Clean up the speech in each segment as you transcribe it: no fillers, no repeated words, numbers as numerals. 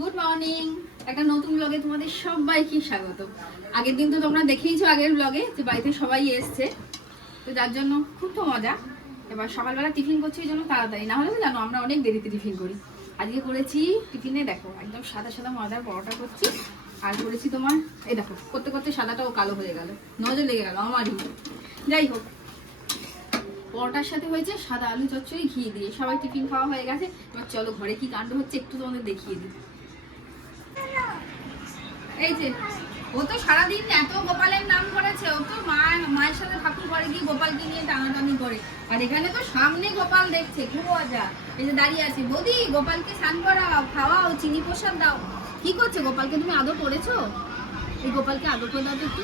Good morning. একটা নতুন ব্লগে তোমাদের সবাইকে স্বাগত। আগের দিন তো তোমরা দেখেইছো আগের ব্লগে যে বাড়িতে সবাই এসছে, তো যার জন্য খুব তো মজা। এবার সকালবেলা টিফিন করছি এই জন্য তাড়াতাড়ি, না হলে তো জানো আমরা অনেক দেরিতে টিফিন করি। আজকে করেছি টিফিনে দেখো একদম সাদা সাদা মজার পরোটা করছি, আর করেছি তোমার এই দেখো করতে করতে সাদাটাও কালো হয়ে গেল, নজর লেগে গেল আমারই। যাই হোক, পরোটার সাথে হয়েছে সাদা আলু চচ্চড়ি ঘি দিয়ে। সবাই টিফিন খাওয়া হয়ে গেছে, এবার চলো ঘরে কি কাণ্ড হচ্ছে একটু তোমাদের দেখিয়ে দিই। এই যে ও তো সারাদিন এত গোপালের নাম করেছে, ও তো মায়ের সাথে ঠাকুর ঘরে গিয়ে গোপালকে নিয়ে টানাটানি করে, আর এখানে তো সামনে গোপাল দেখছে, খুব মজা। এই যে দাঁড়িয়ে আছে, বৌদি গোপালকে স্নান করাও, খাওয়াও, চিনি প্রসাদ দাও। কি করছো গোপালকে? তুমি আদর করেছো? এই গোপালকে আদর করে দাও তো একটু,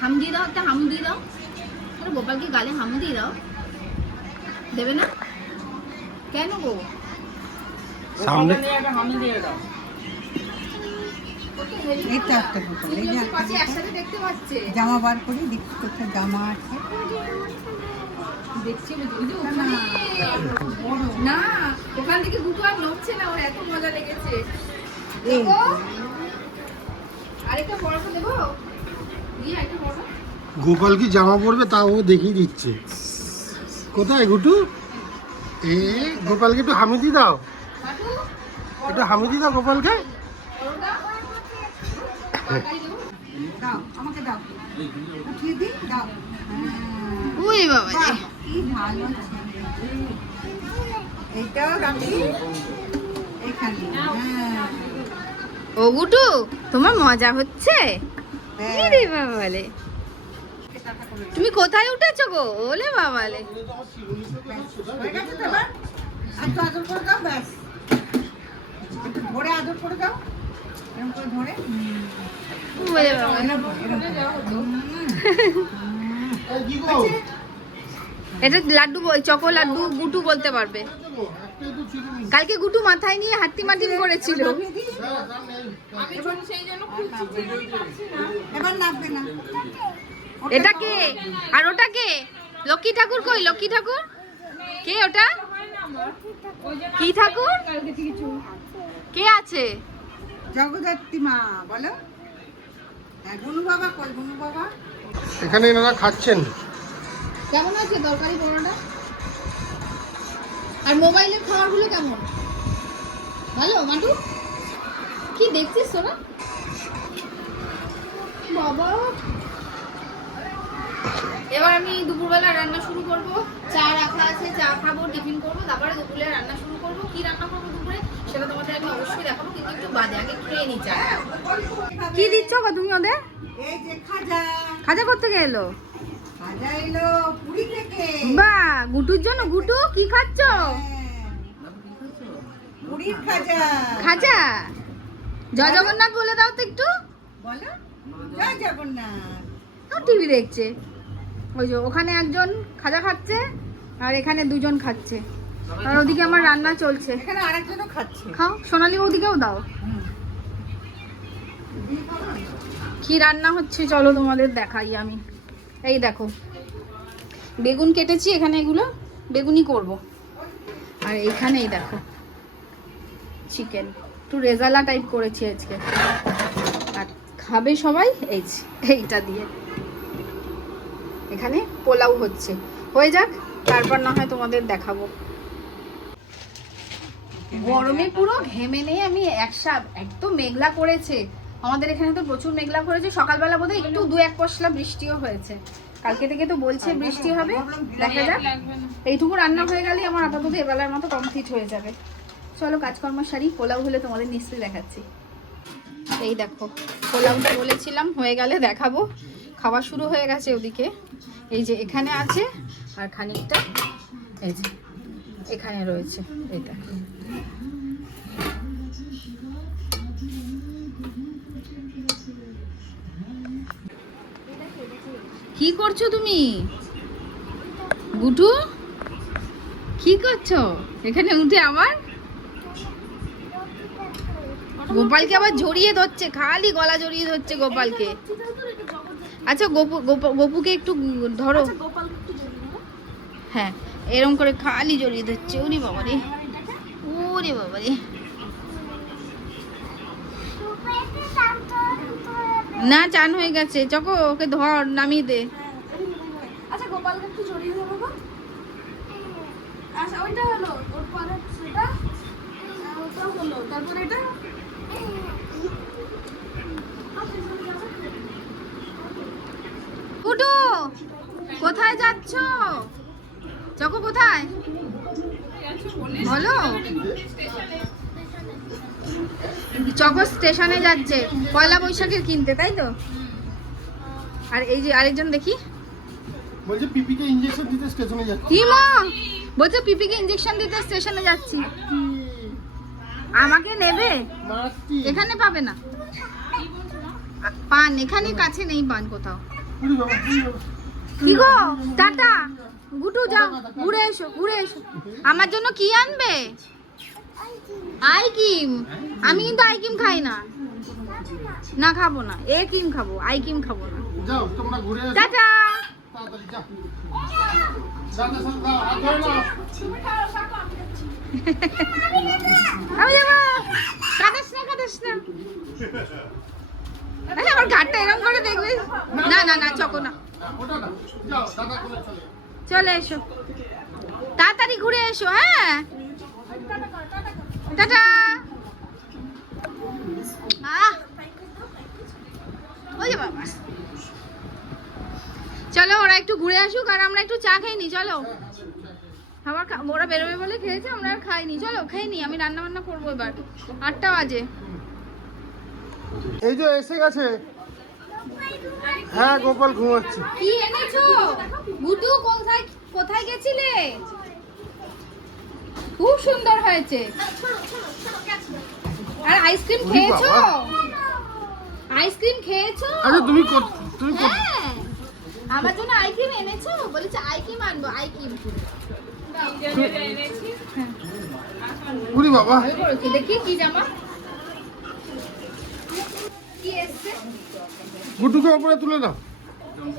হাম দিয়ে দাও, একটা হাম দিয়ে দাও। গোপালকে গালে হামু দিয়ে দাও। দেবে না কেন গো? সামনে জামা বার করি, দেখছি কোথায় জামা আছে। দেখছি না, ওখান থেকে দুটো আর নড়ছে না, ওর এত মজা লেগেছে। আরেকটা পরোটা দেবো, দিয়ে একটা পরোটা। গোপাল কি জামা পরবে তাও দেখিয়ে দিচ্ছে। কোথায় গুটু? গোপালকে একটু হামিদি দাও, একটু হামিদি দাও গোপালকে। দাও আমাকে দাও, উঠিয়ে দিই, দাও। ওই বাবা রে, কি ভালো এইটাও রাখি এইখানে। ও গুটু তোমার মজা হচ্ছে? রে বাবালে, তুমি কোথায় উঠেছো গো? ওলে বাবালে, হয়ে গেছে তো এবার? আর তো আদর করে দাও, ব্যাস একটু ধরে আদর করে দাও, এরকম করে ধরে। ওলে বাবা, এটা লাড্ডু, চকো লাড্ডু গুটু বলতে পারবে। কালকে গুটু মাথায় নিয়ে হাঁটি মাটিম করেছিল। এবার নাচবে না। এটা কে আর ওটা কে? লক্ষ্মী ঠাকুর কই? লক্ষ্মী ঠাকুর কে? ওটা কি ঠাকুর? কে আছে? জগদ্ধাত্রী মা বলো। গুনু বাবা কই? গুনু বাবা এখানে এনারা খাচ্ছেন। কেমন আছে তরকারি পরোটা? আর মোবাইলের খাবারগুলো কেমন? ভালো মাটু? কি দেখছিস সোনা? বাবা, এবার আমি দুপুরবেলা রান্না শুরু করব। চা রাখা আছে, চা খাবো, টিফিন করবো, তারপরে দুপুরে রান্না শুরু করব। কি রান্না করবো দুপুরে সেটা তোমাদের আমি অবশ্যই দেখাবো, কিন্তু একটু বাদে, আগে খেয়ে নি চা। কি দিচ্ছ গো তুমি ওদের? এই যে খাজা। খাজা করতে গেলো? খাজা এলো পুরী থেকে। বাহ, গুটুর জন্য। গুটু কি খাচ্ছ? পুরীর খাজা। খাজা জয় জগন্নাথ বলে দাও তো একটু। বলো জয় জগন্নাথ। টিভি দেখছে, ওই যে ওখানে একজন খাজা খাচ্ছে আর এখানে দুজন খাচ্ছে, আর ওদিকে আমার রান্না চলছে। এখানে আরেকজনও খাচ্ছে। খাও, সোনালি ওদিকেও দাও। কি রান্না হচ্ছে চলো তোমাদের দেখাই আমি। এই দেখো বেগুন কেটেছি, এখানে এগুলো বেগুনি করব। আর এইখানে এই দেখো চিকেন, একটু রেজালা টাইপ করেছি আজকে। আর খাবে সবাই এইটা দিয়ে। এখানে পোলাও হচ্ছে, হয়ে যাক, তারপর না হয় তোমাদের দেখাবো। গরমে পুরো ঘেমে নেই আমি একদম মেঘলা করেছে আমাদের এখানে, তো প্রচুর মেঘলা করেছে। সকালবেলা বোধহয় একটু 2-1 পশলা বৃষ্টিও হয়েছে, কালকে থেকে তো বলছে বৃষ্টি হবে, দেখা যাক। এইটুকু রান্না হয়ে গেলে আমার আপাতত এবেলার মতো কমপ্লিট হয়ে যাবে। চলো কাজকর্ম সারি, পোলাও হলে তোমাদের নিশ্চয়ই দেখাচ্ছি। এই দেখো পোলাওটা বলেছিলাম হয়ে গেলে দেখাবো। খাওয়া শুরু হয়ে গেছে ওদিকে, এই যে এখানে আছে, আর খানিকটা এই যে এখানে রয়েছে। এটা কি করছো তুমি গুটু? কি করছো এখানে উঠে? আমার গোপালকে আবার জড়িয়ে ধরছে, খালি গলা জড়িয়ে ধরছে গোপালকে। আচ্ছা গোপুকে একটু ধরো। হ্যাঁ, এরকম করে খালি জড়িয়ে ধরছে। ওরে বাবারে, ওরে বাবারে, না, চান হয়ে গেছে। চকো ওকে ধর, নামিয়ে দে। আচ্ছা গোপালকে একটু জড়িয়ে ধরো গো। আচ্ছা ওইটা হলো, ওর পরে সেটা ওটা হলো, তারপর এটা গুডু কোথায় যাচ্ছ? চকো কোথায় বলো? চকো স্টেশনে যাচ্ছে পয়লা বৈশাখের কিনতে, তাই তো? আর এই যে আরেকজন দেখি, বলছে পিপিকে ইনজেকশন দিতে স্টেশনে যাচ্ছে। কি মা বলছে পিপিকে ইনজেকশন দিতে স্টেশনে যাচ্ছি। আমাকে নেবে? মারতি। এখানে পাবে না পান, এখানে কাছে নেই পান কোথাও। উড়ি বাবা, উড়ি বাবা। কি গো টাটা, গুটু যাও ঘুরে এসো, ঘুরে এসো। আমার জন্য কি আনবে? আইকিম। আমি কিন্তু আইকিম খাই না, না খাবো না। এ কিম খাবো, আইকিম খাবো না। যাও তোমরা ঘুরে এসো টাটা। তাড়াতাড়ি যাও। দাদা সাথে দাও, হাত ধরে নাও। আমি যাবো। কাটাস না, কাটাস না। আরে আমার ঘাটটা এরকম করে দেখবে। না না না, চকো না। ওটা না, যাও দাদা কোলে চলে যাও। চলে এসো, তাড়াতাড়ি ঘুরে এসো। হ্যাঁ টাটা। ওই যে বাবা, চলো ওরা একটু ঘুরে আসুক আর আমরা একটু চা খেয়ে নি। চলো, ওরা বেরোবে বলে খেয়েছে, আমরা আর খাইনি। চলো খেয়ে নি, আমি রান্না বান্না করবো এবার। 8টা বাজে। এই যে এসে গেছে। হ্যাঁ গোপাল ঘুমাচ্ছে। কি এনেছো গুটু? কোথায় কোথায় গেছিলে? খুব সুন্দর হয়েছে। আর আইসক্রিম ওরে খেয়েছো? বাবা। আইসক্রিম খেয়েছো? আরে তুমি তুমি হ্যাঁ, আমার জন্য আইসক্রিম এনেছো? বলেছে আইসক্রিম আনবো, আইসক্রিম। উড়ি বাবা। ভালো করেছো। দেখি কি জামা কি এসছে। গুড্ডুকে উপরে তুলে দাও,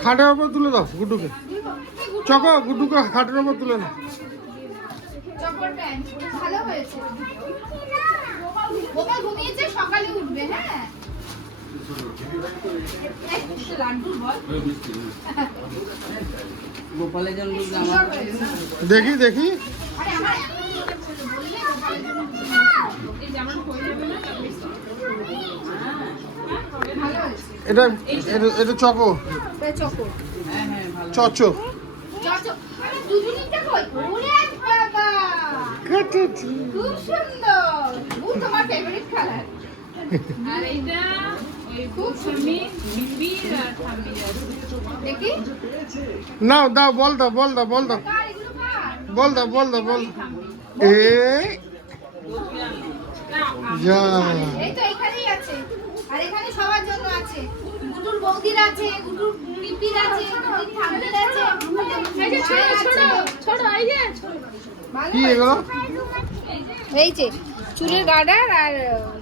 খাটের উপরে তুলে দাও গুড্ডুকে। চকো গুড্ডুকে খাটের উপর তুলে দাও। চকর প্যান্ট ভালো হয়েছে। গোপাল ঘুমিয়েছে, সকালে উঠবে। হ্যাঁ লাড্ডু বল। গোপালের জন্য সুন্দর হয়েছে। দেখি দেখি। আরে আমার বললে গোপালের জন্য এই জামাটা হয়ে যাবে না? ভালো হয়েছে। এটা এটা চকো এটা চকর। হ্যাঁ হ্যাঁ ভালো চচো। আরে দুজনিটা কই? ওরে বাবা, খুব সুন্দর। ও তোমার ফেভারিট কালার। আর এইটা ওই খুব স্বামী বিবি আর ঠাম্মি আছে। দেখি নাও দাও, বল দাও, বল দাও, বল দাও, কার এগুলো কার? বল দাও, বল দাও, বল। এ যা। এই তো এখানেই আছে। আর এখানে সবার জন্য আছে। গুডুর বৌদির আছে, গুডুর পিপির আছে, গুডুর ঠাম্মির আছে। এই যে ছোট ছোট ছোট এই যে ভালো কি হয়েছে। এগুলো? এই যে চুলের গার্ডার আর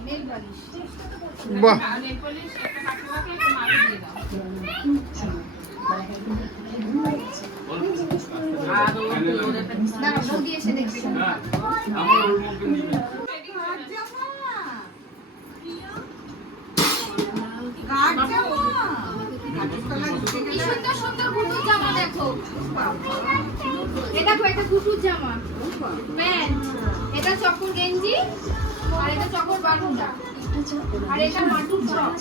নেল পালিশ। বাহ। নেল পলিশ একটা কাটলাকে একটা মালা দিয়ে দাও। দাঁড়াও, বৌদি এসে দেখবে। কার জামা? কি সুন্দর সুন্দর গুটুর জামা দেখো। এটা দেখো, এটা গুটুর জামা প্যান্ট, এটা চকর গেঞ্জি, আর এটা চকর বারুদা, আর এটা মাটুর টপ।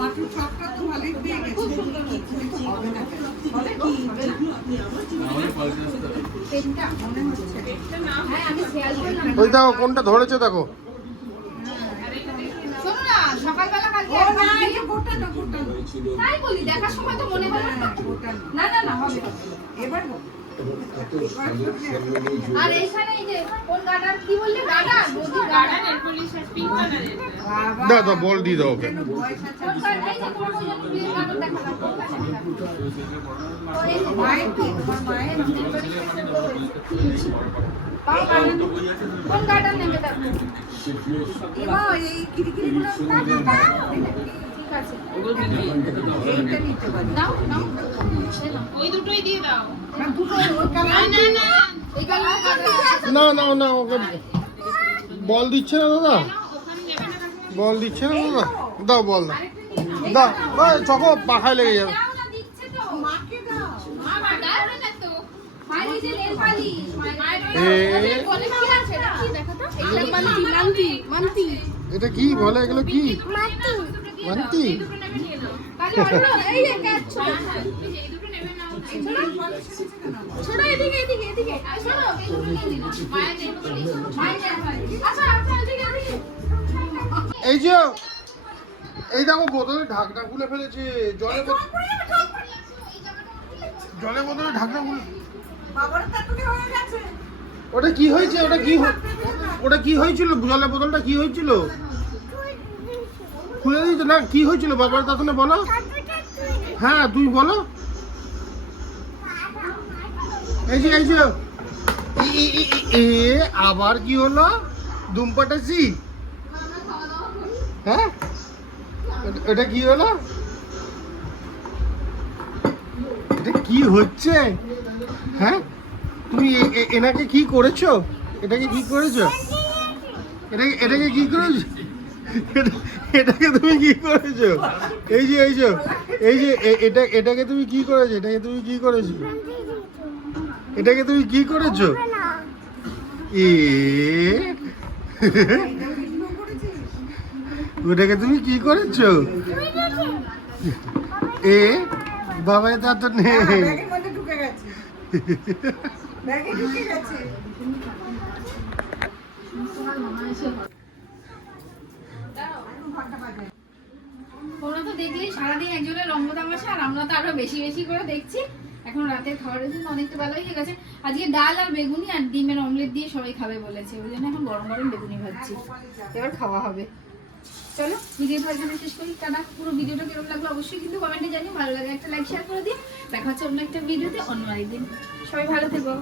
মাটির চপটা তো ভালোই পেয়ে গেছে। খুব সুন্দর হয়েছে। হবে না কেন? হবে গো, হবে না। পেনটা মনে হচ্ছে। হ্যাঁ আমি খেয়াল করলাম। ওই দেখো কোনটা ধরেছে দেখো। শোনো না, সকালবেলা কালকে ও একবার না, দিয়ে- এই যে গোটা না, গোটা না। তাই বলি, দেখার সময় তো মনে হলো না। গোটা না। না না না, হবে। এবার হোক। আর এইখানে এই যে কোন গার্ডার কি বললি? গার্ডার, বৌদি গাঢ় গার্ডার। নেল পলিশ আর পিঙ্ক কালারের। বাবা, দাও দাও, বল দিয়ে দাও ওকে। যেন বয়স আছে। কোন গার্ডার? এই যে তোমার ওই জন্য প্লিজ গার্ডার দেখালাম। কোন গার্ডার? ও, এই যে মায়ের কি? তোমার মায়ের? বাবা গার্ডার। কোন গার্ডার নেবে দেখো। এমা, এই কিরিকিরিগুলো ঠিক আছে, এইটা নিতে পারি। নাও নাও। ওই দুটোই দিয়ে দাও। না, দুটো ওই কালার। না না না এই গার্ডার গার্ডার। না না না, ওকে বল দিচ্ছে না দাদা, ওখানে নেবে না। বল দিচ্ছে না দাদা। দাও বল না দাও ওই চকো পাখায় লেগে যাবে দাও না, দিচ্ছে তো। মাকে দাও। মা দাও না তো। মায়ের এই যে নেল পালিশ, মায়ের ওই এ বলে কি আছে এটা? কি দেখো তো? এগুলো মান্তি মান্তি মান্তি এটা কি বলে এগুলো কি মান্তি তাহলে অন্য এই যে ক্যাচ ছোট। ছোট এদিকে এদিকে এদিকে। শোনো, মায়ের নেল পালিশ, মায়ের নেল পালিশ। আচ্ছা আচ্ছা এদিকে এদিকে। এই যে এই দেখো বোতলের ঢাকনা খুলে ফেলেছে জলের বোতলের ঢাকনা খুলে বাবার তাড়াতাড়ি হয়ে গেছে। ওটা কি হয়েছে ওটা কি হয়েছিল জলের বোতলটা কি হয়েছিল খুলে দিয়েছে না কি হয়েছিল বাবার তাহলে বলো হ্যাঁ তুই বলো এই যে এ আবার কি হলো দুমপাটাসি হ্যাঁ এটা কি হলো এটা কি হচ্ছে হ্যাঁ তুমি এনাকে কি করেছো এটাকে কি করেছো এটাকে কি করেছো এটাকে তুমি কি করেছো এই যে এটাকে তুমি কি করেছো এটাকে তুমি কি করেছো এটাকে তুমি কি করেছো এ ওটাকে তুমি কি করেছো এ বাবা তা তো নেই ব্যাগের মধ্যে ঢুকে গেছে। ব্যাগে ঢুকে গেছে। তোমরা তো দেখলেই সারাদিন একজনের রঙ্গ তামাশা আর আমরা তো আরো বেশি বেশি করে দেখছি। এখন রাতের খাবারের জন্য অনেকটা বেলা হয়ে গেছে। আজকে ডাল আর বেগুনি আর ডিমের অমলেট দিয়ে সবাই খাবে বলেছে, ওই জন্য এখন গরম গরম বেগুনি ভাজছি, এবার খাওয়া হবে। চলো ভিডিওটা এখানে শেষ করি। টাটা। পুরো ভিডিওটা কেমন লাগলো অবশ্যই কিন্তু কমেন্টে জানিও, ভালো লাগে একটা লাইক শেয়ার করে দিও। দেখা হচ্ছে অন্য একটা ভিডিওতে অন্য আরেকদিন। সবাই ভালো থেকো।